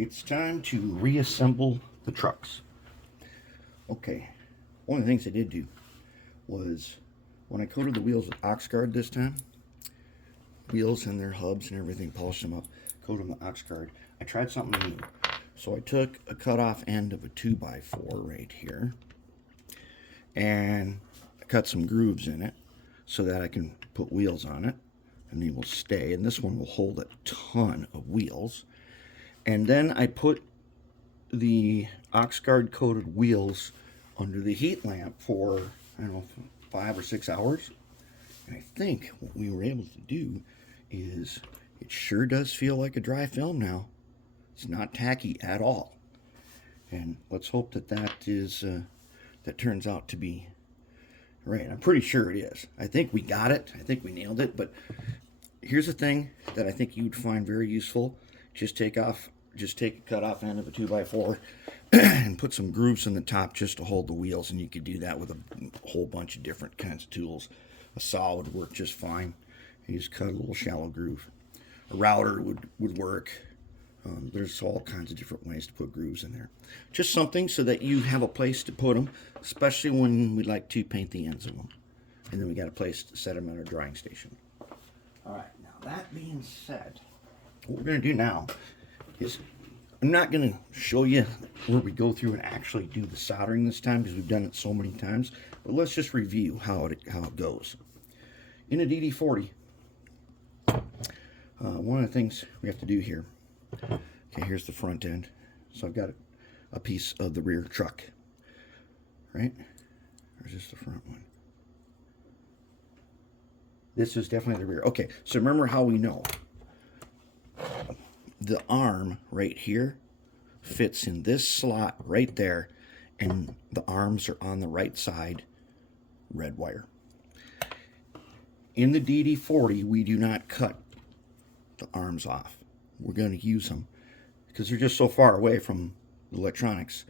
It's time to reassemble the trucks. Okay, one of the things I did do was when I coated the wheels with Oxguard this time, wheels and their hubs and everything, polished them up, coated them with Oxguard, I tried something new. So I took a cut-off end of a 2x4 right here and I cut some grooves in it so that I can put wheels on it and they will stay, and this one will hold a ton of wheels. And then I put the Oxguard coated wheels under the heat lamp for, I don't know, 5 or 6 hours. And I think what we were able to do is, it sure does feel like a dry film now. It's not tacky at all. And let's hope that that turns out to be right. I'm pretty sure it is. I think we got it. I think we nailed it. But here's the thing that I think you'd find very useful. Just take a cut off end of a 2x4 and put some grooves in the top just to hold the wheels, and you could do that with a whole bunch of different kinds of tools. A saw would work just fine. You just cut a little shallow groove. A router would work. There's all kinds of different ways to put grooves in there. Just something so that you have a place to put them, especially when we like to paint the ends of them. And then we got a place to set them at our drying station. All right, now that being said, what we're going to do now is, I'm not going to show you where we go through and actually do the soldering this time because we've done it so many times, but let's just review how it goes. In a DD40, one of the things we have to do here, okay, here's the front end. So I've got a piece of the rear truck, right? Or is this the front one? This is definitely the rear. Okay, so remember how we know. The arm right here fits in this slot right there, and the arms are on the right side, red wire. In the DD40, we do not cut the arms off. We're going to use them because they're just so far away from the electronics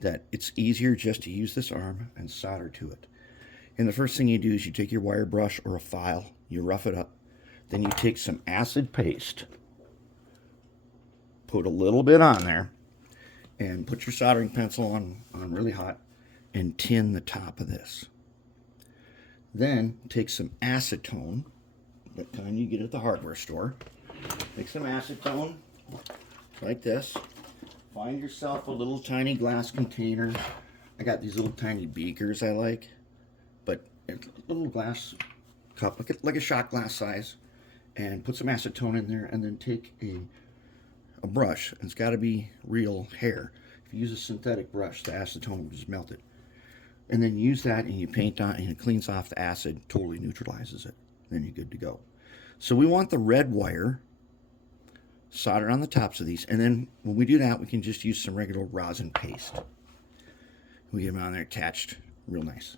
that it's easier just to use this arm and solder to it. And the first thing you do is you take your wire brush or a file, you rough it up, then you take some acid paste, put a little bit on there, and put your soldering pencil on really hot and tin the top of this. Then take some acetone, that kind you get at the hardware store. Take some acetone like this. Find yourself a little tiny glass container. I got these little tiny beakers I like, but a little glass cup, like a shot glass size, and put some acetone in there, and then take a brush. It's got to be real hair. If you use a synthetic brush, the acetone will just melt it. And then use that and you paint on, and it cleans off the acid, totally neutralizes it. Then you're good to go. So we want the red wire soldered on the tops of these, and then when we do that, we can just use some regular rosin paste. We get them on there attached real nice.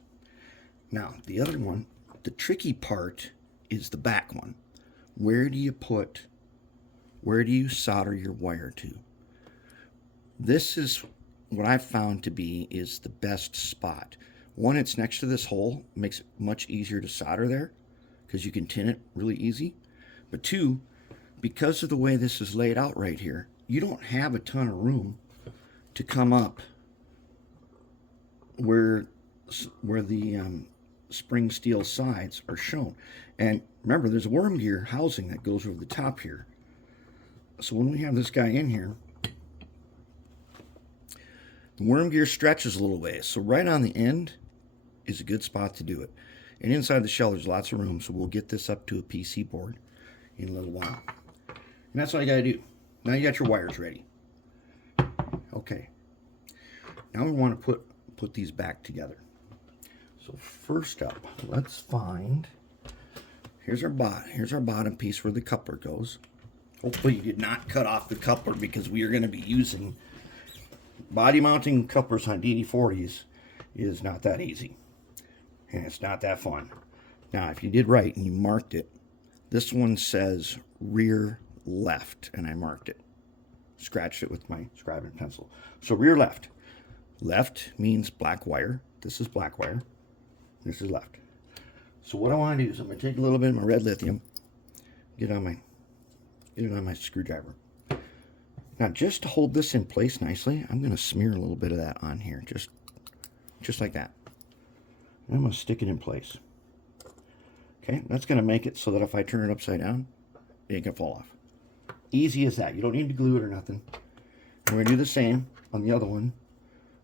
Now, the other one, the tricky part is the back one. Where do you solder your wire to? This is what I've found to be is the best spot. One, it's next to this hole, makes it much easier to solder there because you can tin it really easy. But two, because of the way this is laid out right here, you don't have a ton of room to come up where the spring steel sides are shown. And remember, there's a worm gear housing that goes over the top here. So when we have this guy in here, the worm gear stretches a little ways. So right on the end is a good spot to do it. And inside the shell, there's lots of room. So we'll get this up to a PC board in a little while. And that's all you got to do. Now you got your wires ready. Okay. Now we want to put these back together. So first up, let's find, here's our bottom piece where the coupler goes. Hopefully you did not cut off the coupler because we are going to be using body mounting couplers on DD40s is not that easy. And it's not that fun. Now, if you did right and you marked it, this one says rear left, and I marked it. Scratched it with my scribing pencil. So rear left. Left means black wire. This is black wire. This is left. So what I want to do is I'm going to take a little bit of my red lithium, get it on my screwdriver, Now, just to hold this in place nicely, I'm going to smear a little bit of that on here, just like that. And I'm going to stick it in place. Okay, that's going to make it so that if I turn it upside down, it can fall off. Easy as that. You don't need to glue it or nothing. We're going to do the same on the other one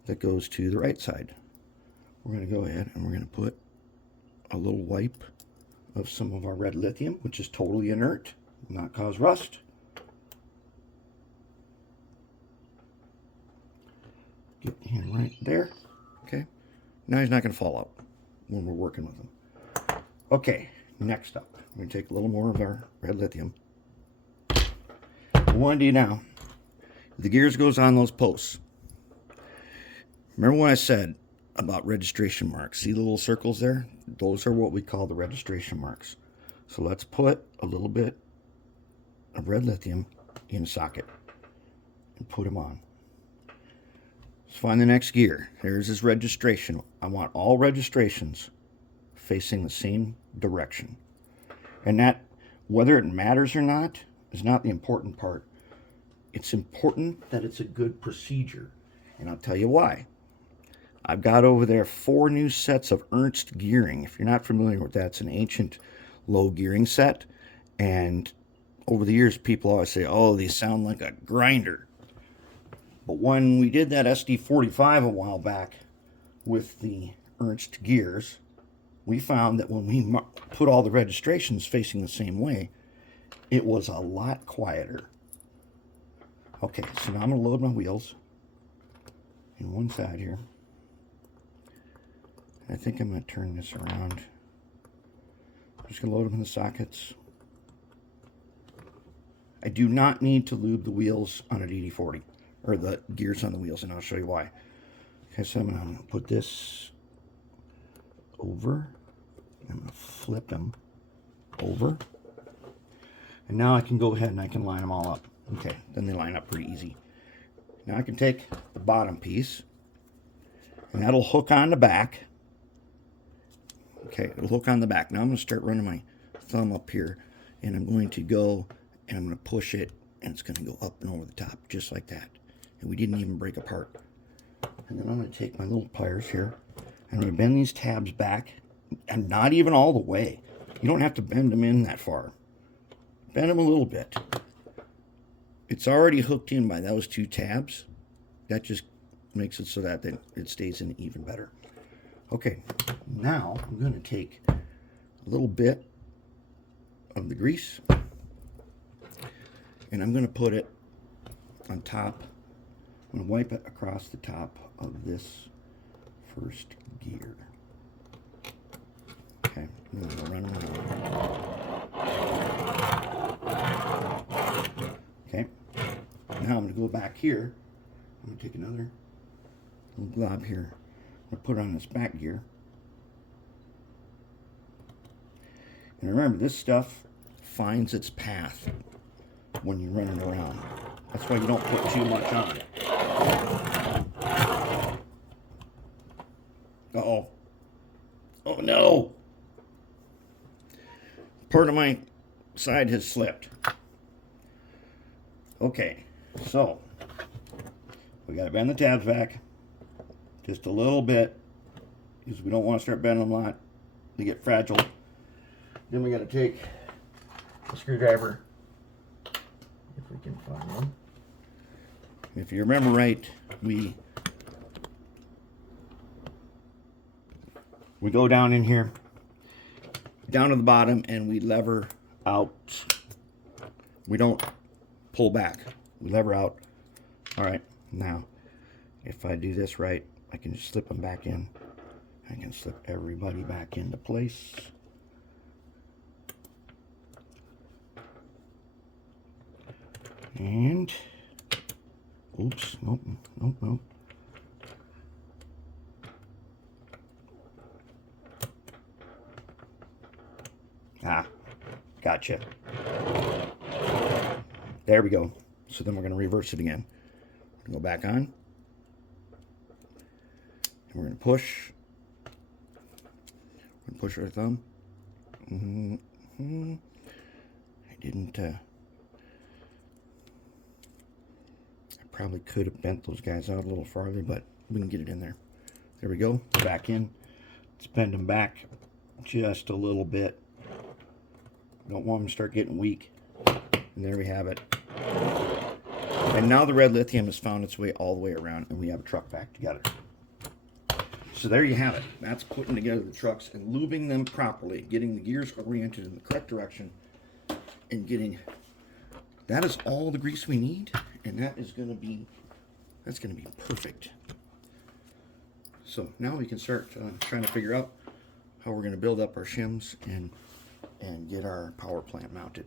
that goes to the right side. We're going to go ahead and we're going to put a little wipe of some of our red lithium, which is totally inert, will not cause rust. Get him right there. Okay. Now he's not going to fall out when we're working with him. Okay, next up, we're going to take a little more of our red lithium. What we want to do now, the gears goes on those posts. Remember what I said about registration marks? See the little circles there? Those are what we call the registration marks. So let's put a little bit of red lithium in a socket and put them on. Let's find the next gear. There's his registration. I want all registrations facing the same direction. And that, whether it matters or not, is not the important part. It's important that it's a good procedure. And I'll tell you why. I've got over there 4 new sets of Ernst gearing. If you're not familiar with that, it's an ancient low gearing set. And over the years, people always say, oh, they sound like a grinder. But when we did that SD45 a while back with the Ernst gears, we found that when we put all the registrations facing the same way, it was a lot quieter. Okay, so now I'm going to load my wheels in one side here. I think I'm going to turn this around. I'm just going to load them in the sockets. I do not need to lube the wheels on a DD40, or the gears on the wheels, and I'll show you why. Okay, so I'm going to put this over. I'm going to flip them over. And now I can go ahead and I can line them all up. Okay, then they line up pretty easy. Now I can take the bottom piece, and that'll hook on the back. Okay, it'll hook on the back. Now I'm going to start running my thumb up here, and I'm going to go, and I'm going to push it, and it's going to go up and over the top, just like that. And we didn't even break apart. And then I'm going to take my little pliers here, and I'm going to bend these tabs back, and not even all the way. You don't have to bend them in that far. Bend them a little bit. It's already hooked in by those 2 tabs. That just makes it so that it stays in even better. Okay, now I'm going to take a little bit of the grease, and I'm going to put it on top. I'm going to wipe it across the top of this first gear. Okay, I'm going to run around. Okay, now I'm going to go back here. I'm going to take another little glob here. I'm going to put it on this back gear. And remember, this stuff finds its path when you're running around. That's why you don't put too much on it. Uh-oh. Oh no! Part of my side has slipped. Okay, so we got to bend the tabs back just a little bit because we don't want to start bending them a lot. They get fragile. Then we got to take a screwdriver, if we can find one. If you remember right, we go down in here, down to the bottom, and we lever out. We don't pull back. We lever out. All right, now, if I do this right, I can just slip them back in. I can slip everybody back into place. And, oops, nope. Ah, gotcha. There we go. So then we're going to reverse it again. Go back on. And we're going to push. We're going to push our thumb. I didn't... Probably could have bent those guys out a little farther, but we can get it in there. There we go. Back in. Let's bend them back just a little bit. Don't want them to start getting weak. And there we have it. And now the red lithium has found its way all the way around, and we have a truck back together. So there you have it. That's putting together the trucks and lubing them properly, getting the gears oriented in the correct direction, and getting... That is all the grease we need, and that's going to be perfect. So now we can start trying to figure out how we're going to build up our shims and get our power plant mounted.